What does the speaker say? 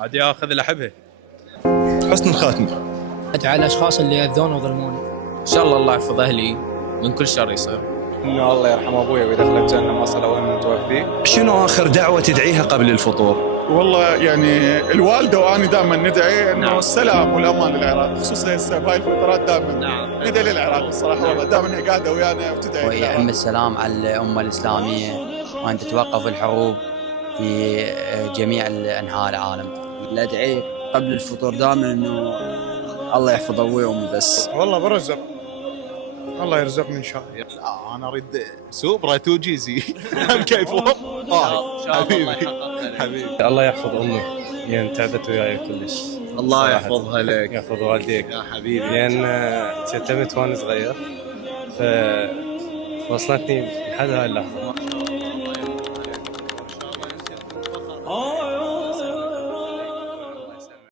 عاد ياخذ اللي احبه. حسن الخاتمة. أدعى الأشخاص اللي أذون وظلموني. ان شاء الله الله يحفظ اهلي من كل شر يصير. انه الله يرحم ابوي ويدخل الجنه ما صلى وين متوفي. شنو آخر دعوة تدعيها قبل الفطور؟ والله يعني الوالده وانا دائما ندعي انه السلام والامان للعراق، خصوصا هسه بهاي الفترات دائما ندعي للعراق الصراحه، والله دائما هي قاعده ويانا وتدعي. ويعم السلام على الامه الاسلاميه وان تتوقف الحروب في جميع انحاء العالم. الادعيه قبل الفطور دائما انه الله يحفظ ابوي وامي بس. والله برزق الله يرزقني ان شاء الله. انا اريد سوبرا تو جيزي ام كيفهم. حبيبي الله يحفظ امي لان تعبت وياي كلش. الله يحفظها لك. يحفظ والديك يا حبيبي. لان تيتمت وانا صغير فوصلتني لحد هاي اللحظه.